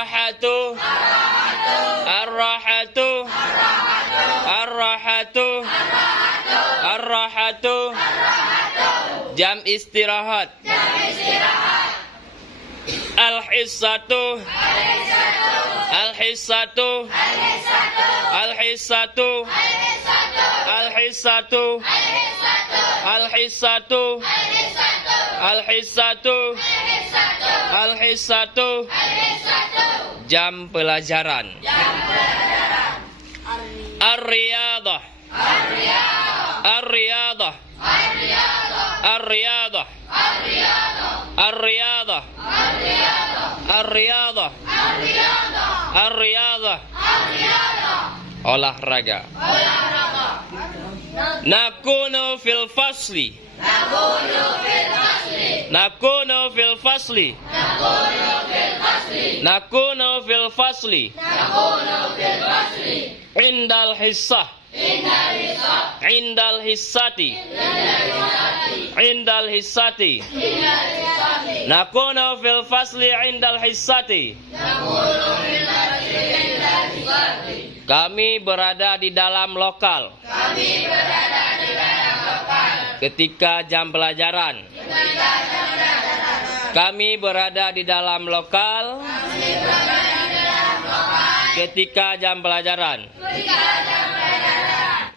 Ar-rahatu. Ar-rahatu. Ar-rahatu. Ar-rahatu. Jam istirahat. Al-hissatu. Al-hissatu. Al-hissatu. Al-hissatu. Al-hissatu. Al-hissatu. Al-hissatu. Jam pelajaran. Ar-riyadah. Ar-riyadah. Ar-riyadah. Ar-riyadah. Ar-riyadah. Ar-riyadah. Olahraga. Nakunu fil fasli. Nakunu fil fasli. Nakunu fil fasli. Indal hissah. Indal hissati. Indal hissati. Nakunu fil fasli indal hissati. Kami berada di dalam lokal. Ketika jam pelajaran. Kami berada di dalam lokal. Ketika jam pelajaran.